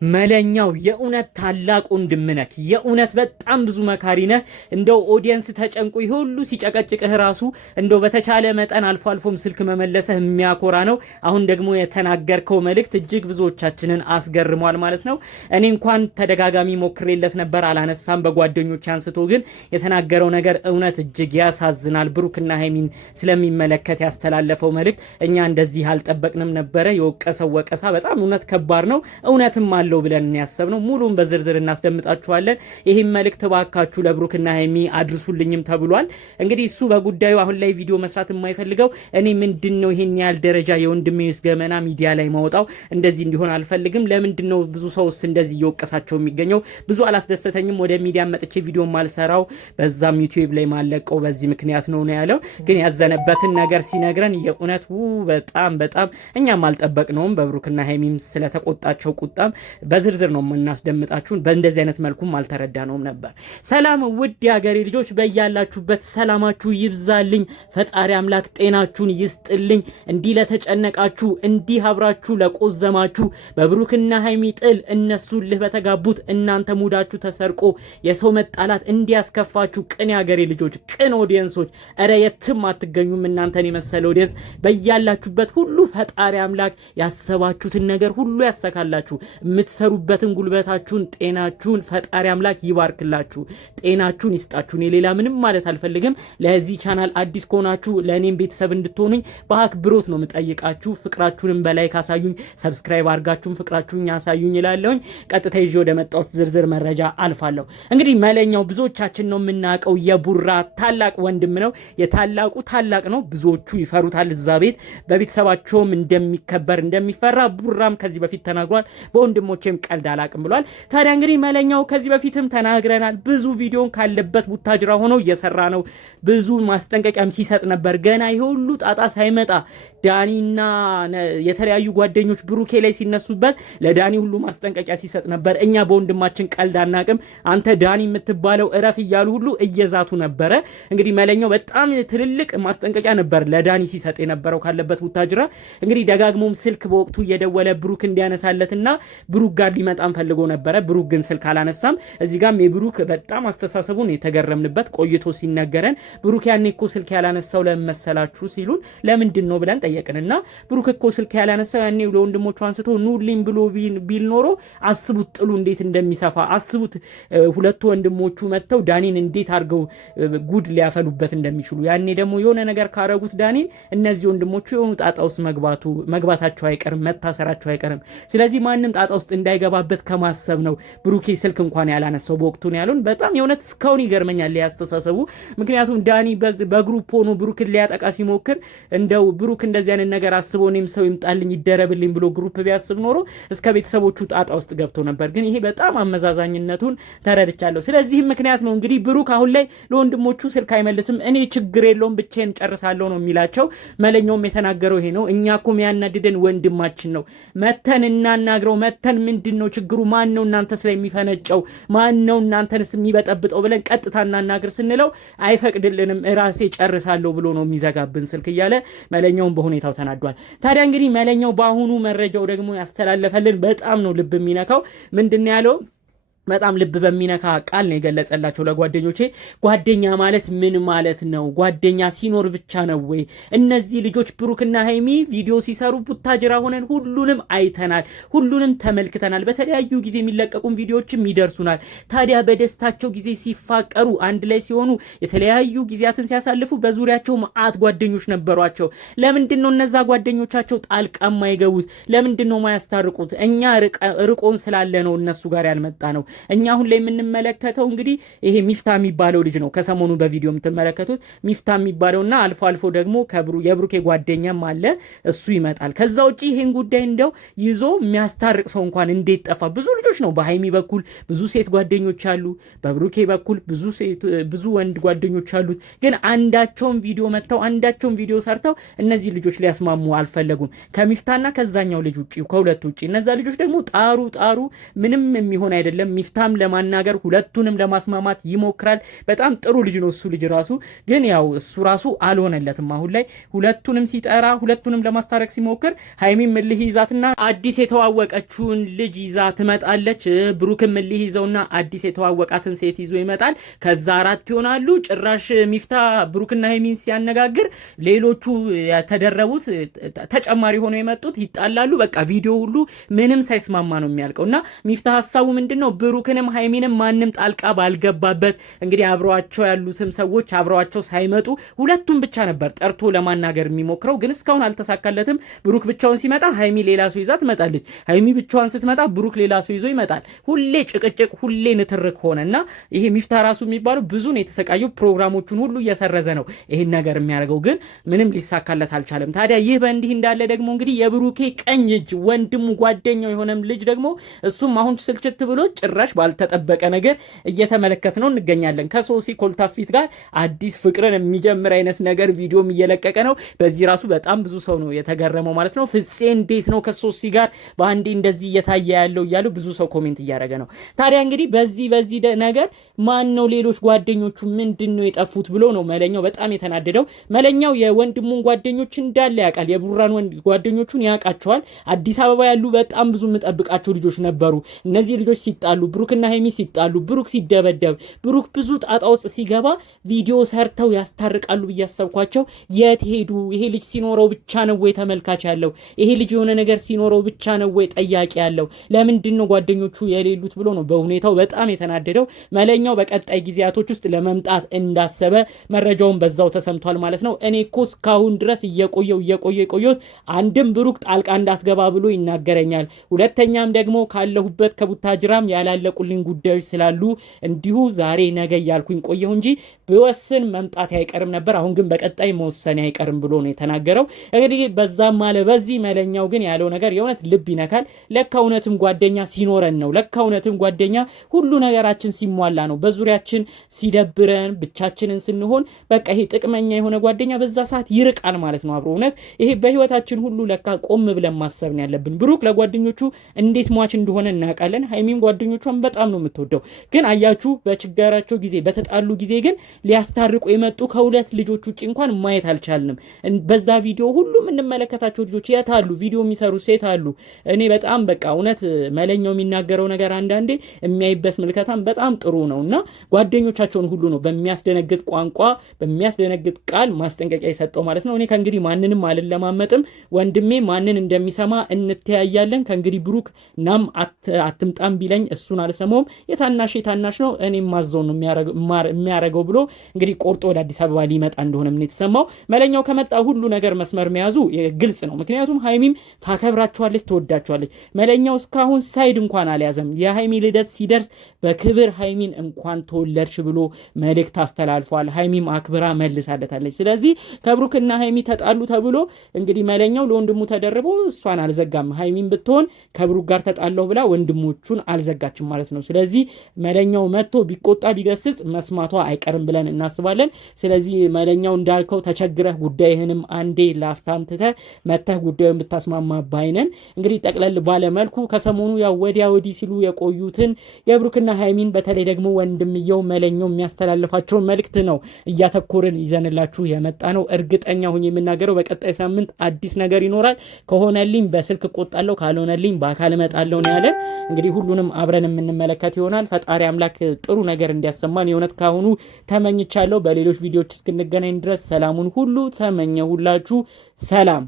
መለኛው የኡነት ታላቅ ወንድም ነህ። የኡነት በጣም ብዙ መካሪ ነህ። እንደው ኦዲየንስ ተጨንቆ ሁሉ ሲጨቀጭቅህ ራሱ እንደው በተቻለ መጠን አልፎ አልፎም ስልክ መመለሰህ የሚያኮራ ነው። አሁን ደግሞ የተናገርከው መልእክት እጅግ ብዙዎቻችንን አስገርሟል ማለት ነው። እኔ እንኳን ተደጋጋሚ ሞክሬለት ነበር አላነሳም። በጓደኞች አንስቶ ግን የተናገረው ነገር እውነት እጅግ ያሳዝናል። ብሩክና ሀይሚን ስለሚመለከት ያስተላለፈው መልእክት እኛ እንደዚህ አልጠበቅንም ነበረ። የወቀሰው ወቀሳ በጣም እውነት ከባድ ነው። እውነትም አለው ብለን ያሰብነው ሙሉን በዝርዝር እናስደምጣችኋለን። ይሄን መልእክት ባካችሁ ለብሩክና ሀይሚ አድርሱልኝም ተብሏል። እንግዲህ እሱ በጉዳዩ አሁን ላይ ቪዲዮ መስራት የማይፈልገው እኔ ምንድነው ይሄን ያህል ደረጃ የወንድሜስ ገመና ሚዲያ ላይ ማውጣው እንደዚህ እንዲሆን አልፈልግም። ለምንድነው ብዙ ሰውስ እንደዚህ እየወቀሳቸው የሚገኘው? ብዙ አላስደሰተኝም። ወደ ሚዲያ መጥቼ ቪዲዮ ማልሰራው በዛም ዩቲዩብ ላይ ማለቀው በዚህ ምክንያት ነው ያለው። ግን ያዘነበትን ነገር ሲነግረን የእውነት በጣም እኛም አልጠበቅነውም። በብሩክና ሀይሚም ስለተቆጣቸው ቁጣም በዝርዝር ነው የምናስደምጣችሁ። በእንደዚህ አይነት መልኩም አልተረዳነውም ነበር። ሰላም ውድ የሀገሬ ልጆች፣ በያላችሁበት ሰላማችሁ ይብዛልኝ። ፈጣሪ አምላክ ጤናችሁን ይስጥልኝ። እንዲህ ለተጨነቃችሁ፣ እንዲህ አብራችሁ ለቆዘማችሁ፣ በብሩክና ሀይሚ ጥል እነሱ ልህ በተጋቡት እናንተ ሙዳችሁ ተሰርቆ የሰው መጣላት እንዲያስከፋችሁ ቅን የሀገሬ ልጆች፣ ቅን ኦዲየንሶች፣ እረ የትም አትገኙም እናንተን የመሰለ ኦዲየንስ። በያላችሁበት ሁሉ ፈጣሪ አምላክ ያሰባችሁትን ነገር ሁሉ ያሰካላችሁ። የምትሰሩበትን ጉልበታችሁን፣ ጤናችሁን ፈጣሪ አምላክ ይባርክላችሁ። ጤናችሁን ይስጣችሁ። ሌላ ምንም ማለት አልፈልግም። ለዚህ ቻናል አዲስ ከሆናችሁ ለእኔም ቤተሰብ እንድትሆኑኝ በአክብሮት ነው የምጠይቃችሁ። ፍቅራችሁንም በላይ ካሳዩኝ ሰብስክራይብ አድርጋችሁን ፍቅራችሁን ያሳዩኝ ይላለሁኝ። ቀጥታ ይዤ ወደ መጣሁት ዝርዝር መረጃ አልፋለሁ። እንግዲህ መለኛው ብዙዎቻችን ነው የምናውቀው የቡራ ታላቅ ወንድም ነው። የታላቁ ታላቅ ነው። ብዙዎቹ ይፈሩታል። እዛ ቤት በቤተሰባቸውም እንደሚከበር እንደሚፈራ ቡራም ከዚህ በፊት ተናግሯል። በወንድሞቼም ቀልድ አላቅም ብሏል። ታዲያ እንግዲህ መለኛው ከዚህ በፊትም ተናግረናል። ብዙ ቪዲዮን ካለበት ቡታጅራ ሆኖ እየሰራ ነው። ብዙ ማስጠንቀቂያም ሲሰጥ ነበር። ገና ይሄ ሁሉ ጣጣ ሳይመጣ ዳኒና የተለያዩ ጓደኞች ብሩኬ ላይ ሲነሱበት ለዳኒ ሁሉ ማስጠንቀቂያ ሲሰጥ ነበር። እኛ በወንድማችን ቀልድ አናቅም፣ አንተ ዳኒ የምትባለው እረፍ እያሉ ሁሉ እየዛቱ ነበረ። እንግዲህ መለኛው በጣም ትልልቅ ማስጠንቀቂያ ነበር ለዳኒ ሲሰጥ የነበረው ካለበት ቡታጅራ። እንግዲህ ደጋግሞም ስልክ በወቅቱ እየደወለ ብሩክ እንዲያነሳለትና ብሩክ ጋር ሊመጣም ፈልጎ ነበረ። ብሩክ ግን ስልክ አላነሳም። እዚህ ጋርም የብሩክ በጣም አስተሳሰቡን የተገረምንበት ቆይቶ ሲነገረን ብሩክ ያኔ እኮ ስልክ ያላነሳው ለመሰላችሁ ሲሉን ለምንድን ነው ብለን ጠየቅንና ብሩክ እኮ ስልክ ያላነሳው ያኔ ለወንድሞቹ አንስቶ ኑልኝ ብሎ ቢል ኖሮ አስቡት ጥሉ እንዴት እንደሚሰፋ አስቡት። ሁለቱ ወንድሞቹ መጥተው ዳኒን እንዴት አድርገው ጉድ ሊያፈሉበት እንደሚችሉ ያኔ ደግሞ የሆነ ነገር ካረጉት ዳኒን እነዚህ ወንድሞቹ የሆኑ ጣጣ ውስጥ መግባታቸው አይቀርም፣ መታሰራቸው አይቀርም። ስለዚህ ማንም ጣጣ ውስጥ እንዳይገባበት ከማሰብ ነው ብሩኬ ስልክ እንኳን ያላነሳው በወቅቱ ነው ያሉን። በጣም የእውነት እስካሁን ይገርመኛል ያስተሳሰቡ። ምክንያቱም ዳኒ በግሩፕ ሆኖ ብሩክን ሊያጠቃ ሲሞክር እንደው ብሩክ እንደዚህ አይነት ነገር አስቦ እኔም ሰው ይምጣልኝ ይደረብልኝ ብሎ ግሩፕ ቢያስብ ኖሮ እስከ ቤተሰቦቹ ጣጣ ውስጥ ገብቶ ነበር። ግን ይሄ በጣም አመዛዛኝነቱን ተረድቻለሁ። ስለዚህም ምክንያት ነው እንግዲህ ብሩክ አሁን ላይ ለወንድሞቹ ስልክ አይመልስም። እኔ ችግር የለውም ብቻዬን ጨርሳለሁ ነው የሚላቸው። መለኛውም የተናገረው ይሄ ነው። እኛ እኮ የሚያናድደን ወንድማችን ነው፣ መተን እናናግረው፣ መተን ምንድነው ችግሩ? ማን ነው እናንተ ስለሚፈነጨው? ማን ነው እናንተንስ የሚበጠብጠው ብለን ቀጥታ እናናግር ስንለው አይፈቅድልንም፣ ራሴ ጨርሳለሁ ብሎ ነው የሚዘጋብን ስልክ እያለ መለኛውን በሁኔታው ተናዷል። ታዲያ እንግዲህ መለኛው በአሁኑ መረጃው ደግሞ ያስተላለፈልን በጣም ነው ልብ የሚነካው። ምንድነው ያለው? በጣም ልብ በሚነካ ቃል ነው የገለጸላቸው ለጓደኞቼ። ጓደኛ ማለት ምን ማለት ነው? ጓደኛ ሲኖር ብቻ ነው ወይ? እነዚህ ልጆች ብሩክና ሀይሚ ቪዲዮ ሲሰሩ ቡታጅራ ሆነን ሁሉንም አይተናል፣ ሁሉንም ተመልክተናል። በተለያዩ ጊዜ የሚለቀቁም ቪዲዮዎችም ይደርሱናል። ታዲያ በደስታቸው ጊዜ ሲፋቀሩ፣ አንድ ላይ ሲሆኑ፣ የተለያዩ ጊዜያትን ሲያሳልፉ በዙሪያቸው መዓት ጓደኞች ነበሯቸው። ለምንድን ነው እነዛ ጓደኞቻቸው ጣልቃ የማይገቡት? ለምንድን ነው ማያስታርቁት? እኛ ርቆን ስላለ ነው እነሱ ጋር ያልመጣ ነው። እኛ አሁን ላይ የምንመለከተው እንግዲህ ይሄ ሚፍታ የሚባለው ልጅ ነው። ከሰሞኑ በቪዲዮ የምትመለከቱት ሚፍታ የሚባለውና አልፎ አልፎ ደግሞ የብሩኬ ጓደኛም አለ፣ እሱ ይመጣል። ከዛ ውጪ ይሄን ጉዳይ እንደው ይዞ የሚያስታርቅ ሰው እንኳን እንዴት ጠፋ? ብዙ ልጆች ነው በሃይሚ በኩል ብዙ ሴት ጓደኞች አሉ፣ በብሩኬ በኩል ብዙ ወንድ ጓደኞች አሉት። ግን አንዳቸውን ቪዲዮ መጥተው አንዳቸውን ቪዲዮ ሰርተው እነዚህ ልጆች ሊያስማሙ አልፈለጉም። ከሚፍታና ከዛኛው ልጅ ውጪ ከሁለቱ ውጪ እነዛ ልጆች ደግሞ ጣሩ ምንም የሚሆን አይደለም። ሚፍታም ለማናገር ሁለቱንም ለማስማማት ይሞክራል። በጣም ጥሩ ልጅ ነው እሱ ልጅ ራሱ። ግን ያው እሱ ራሱ አልሆነለትም። አሁን ላይ ሁለቱንም ሲጠራ ሁለቱንም ለማስታረቅ ሲሞክር ሀይሚም ምልህ ይዛትና አዲስ የተዋወቀችውን ልጅ ይዛ ትመጣለች። ብሩክም ምልህ ይዘውና አዲስ የተዋወቃትን ሴት ይዞ ይመጣል። ከዛ 4 ይሆናሉ። ጭራሽ ሚፍታ ብሩክና ሀይሚን ሲያነጋግር ሌሎቹ የተደረቡት ተጨማሪ ሆነው የመጡት ይጣላሉ። በቃ ቪዲዮ ሁሉ ምንም ሳይስማማ ነው የሚያልቀውና ሚፍታ ሀሳቡ ምንድነው? ብሩክንም ሀይሚንም ማንም ጣልቃ ባልገባበት እንግዲህ አብረዋቸው ያሉትም ሰዎች አብረዋቸው ሳይመጡ ሁለቱም ብቻ ነበር ጠርቶ ለማናገር የሚሞክረው። ግን እስካሁን አልተሳካለትም። ብሩክ ብቻውን ሲመጣ ሀይሚ ሌላ ሰው ይዛ ትመጣለች። ሀይሚ ብቻዋን ስትመጣ ብሩክ ሌላ ሰው ይዞ ይመጣል። ሁሌ ጭቅጭቅ፣ ሁሌ ንትርክ ሆነና ይሄ ሚፍታ ራሱ የሚባለው ብዙ ነው የተሰቃየው። ፕሮግራሞቹን ሁሉ እየሰረዘ ነው ይሄን ነገር የሚያደርገው። ግን ምንም ሊሳካለት አልቻለም። ታዲያ ይህ በእንዲህ እንዳለ ደግሞ እንግዲህ የብሩኬ ቀኝ እጅ ወንድሙ ጓደኛው የሆነም ልጅ ደግሞ እሱም አሁን ስልችት ብሎ ጭራሽ ባልተጠበቀ ነገር እየተመለከት ነው እንገኛለን። ከሶሲ ኮልታፊት ጋር አዲስ ፍቅርን የሚጀምር አይነት ነገር ቪዲዮም እየለቀቀ ነው። በዚህ ራሱ በጣም ብዙ ሰው ነው የተገረመው ማለት ነው። ፍፄ እንዴት ነው ከሶሲ ጋር በአንዴ እንደዚህ እየታየ ያለው እያሉ ብዙ ሰው ኮሜንት እያደረገ ነው። ታዲያ እንግዲህ በዚህ ነገር ማን ነው ሌሎች ጓደኞቹ ምንድን ነው የጠፉት ብሎ ነው መለኛው በጣም የተናደደው። መለኛው የወንድሙን ጓደኞች እንዳለ ያውቃል። የቡራን ጓደኞቹን ያውቃቸዋል። አዲስ አበባ ያሉ በጣም ብዙ የምጠብቃቸው ልጆች ነበሩ። እነዚህ ልጆች ሲጣሉ፣ ብሩክና ሀይሚ ሲጣሉ፣ ብሩክ ሲደበደብ፣ ብሩክ ብዙ ጣጣ ውስጥ ሲገባ ቪዲዮ ሰርተው ያስታርቃሉ ብዬ አሰብኳቸው። የት ሄዱ? ይሄ ልጅ ሲኖረው ብቻ ነው ወይ ተመልካች ያለው? ይሄ ልጅ የሆነ ነገር ሲኖረው ብቻ ነው ወይ ጠያቂ ያለው? ለምንድን ነው ጓደኞቹ የሌሉት ብሎ ነው በሁኔታው በጣም የተናደደው። መለኛው በቀጣይ ጊዜያቶች ውስጥ ለመምጣት እንዳሰበ መረጃውን በዛው ተሰምቷል ማለት ነው። እኔ እኮ እስካሁን ድረስ እየቆየሁት አንድም ብሩክ ጣልቃ እንዳትገባ ብሎ ይናገረኛል፣ ሁለተኛም ደግሞ ካለሁበት ከቡታጅራም ያላለቁልኝ ጉዳዮች ስላሉ እንዲሁ ዛሬ ነገ እያልኩኝ ቆየሁ እንጂ ብወስን መምጣት አይቀርም ነበር። አሁን ግን በቀጣይ መወሰን አይቀርም ብሎ ነው የተናገረው። እንግዲህ በዛም አለ በዚህ መለኛው ግን ያለው ነገር የእውነት ልብ ይነካል። ለካ እውነትም ጓደኛ ሲኖረን ነው። ለካ እውነትም ጓደኛ ሁሉ ነገራችን ሲሟላ ነው። በዙሪያችን ሲደብረን ብቻችንን ስንሆን በቃ ይሄ ጥቅመኛ የሆነ ጓደኛ በዛ ሰዓት ይርቃል ማለት ነው። አብሮ እውነት ይሄ በህይወታችን ሁሉ ለካ ቆም ብለን ማሰብ ነው ያለብን። ብሩክ ለጓደኞቹ እንዴት ሟች እንደሆነ እናውቃለን። ሀይሚም ጓደኞቿን በጣም ነው የምትወደው። ግን አያችሁ በችግራቸው ጊዜ በተጣሉ ጊዜ ግን ሊያስታርቁ የመጡ ከሁለት ልጆች ውጭ እንኳን ማየት አልቻልንም። በዛ ቪዲዮ ሁሉም እንመለከታቸው ልጆች የት አሉ? ቪዲዮ የሚሰሩ ሴት አሉ። እኔ በጣም በቃ እውነት መለኛው የሚናገረው ነገር አንዳንዴ የሚያይበት ምልከታም በጣም ጥሩ ነውና ጓደኞቻቸውን ሁሉ ነው በሚያስደነግጥ ቋንቋ በሚያስደነግጥ ቃል ማስጠንቀቂያ የሰጠው ማለት ነው። እኔ ከእንግዲህ ማንንም አልለማመጥም። ወንድሜ ማንን እንደሚሰማ እንተያያለን። ከእንግዲህ ብሩክ ናም አትምጣም ቢለኝ እሱን አልሰማውም። የታናሽ ነው እኔም ማዘው ነው የሚያረገው ብሎ እንግዲህ ቆርጦ ወደ አዲስ አበባ ሊመጣ እንደሆነ ምን የተሰማው። መለኛው ከመጣ ሁሉ ነገር መስመር መያዙ ግልጽ ነው። ምክንያቱም ሀይሚም ታከብራቸዋለች፣ ትወዳቸዋለች። መለኛው እስካሁን ሳይድ እንኳን አልያዘም። የሀይሚ ልደት ሲደርስ በክብር ሀይሚን እንኳን ተወለድሽ ብሎ መልእክት አስተላልፏል። ሀይሚም አክብራ መልሳለታለች። ስለዚህ ከብሩክና ሀይሚ ተጣሉ ተብሎ እንግዲህ መለኛው ለወንድሙ ተደርቦ እሷን አልዘጋም። ሀይሚን ብትሆን ከብሩክ ጋር ተጣላሁ ብላ ወንድሞቹን አልዘጋችም ማለት ነው። ስለዚህ መለኛው መጥቶ ቢቆጣ ቢገስጽ መስማቷ አይቀርም ብለን እናስባለን። ስለዚህ መለኛው እንዳልከው ተቸግረህ ጉዳይህንም አንዴ ላፍታም ትተህ መተህ ጉዳዩን ብታስማማ ባይነን። እንግዲህ ጠቅለል ባለ መልኩ ከሰሞኑ ያው ወዲያ ወዲህ ሲሉ የቆዩትን የብሩክና ሀይሚን በተለይ ደግሞ ወንድምየው መለኛው የሚያስተላልፋቸውን መልእክት ነው እያተኮርን ይዘንላችሁ የመጣ ነው። እርግጠኛ ሁኝ የምናገረው በቀጣይ ሳምንት አዲስ ነገር ይኖራል። ከሆነልኝ በስልክ እቆጣለሁ፣ ካልሆነልኝ በአካል እመጣለሁ ነው ያለን። እንግዲህ ሁሉንም አብረን የምንመለከት ይሆናል። ፈጣሪ አምላክ ጥሩ ነገር እንዲያሰማን የእውነት ካሁኑ ተመኝቻለሁ። በሌሎች ቪዲዮዎች እስክንገናኝ ድረስ ሰላሙን ሁሉ ተመኘሁላችሁ። ሰላም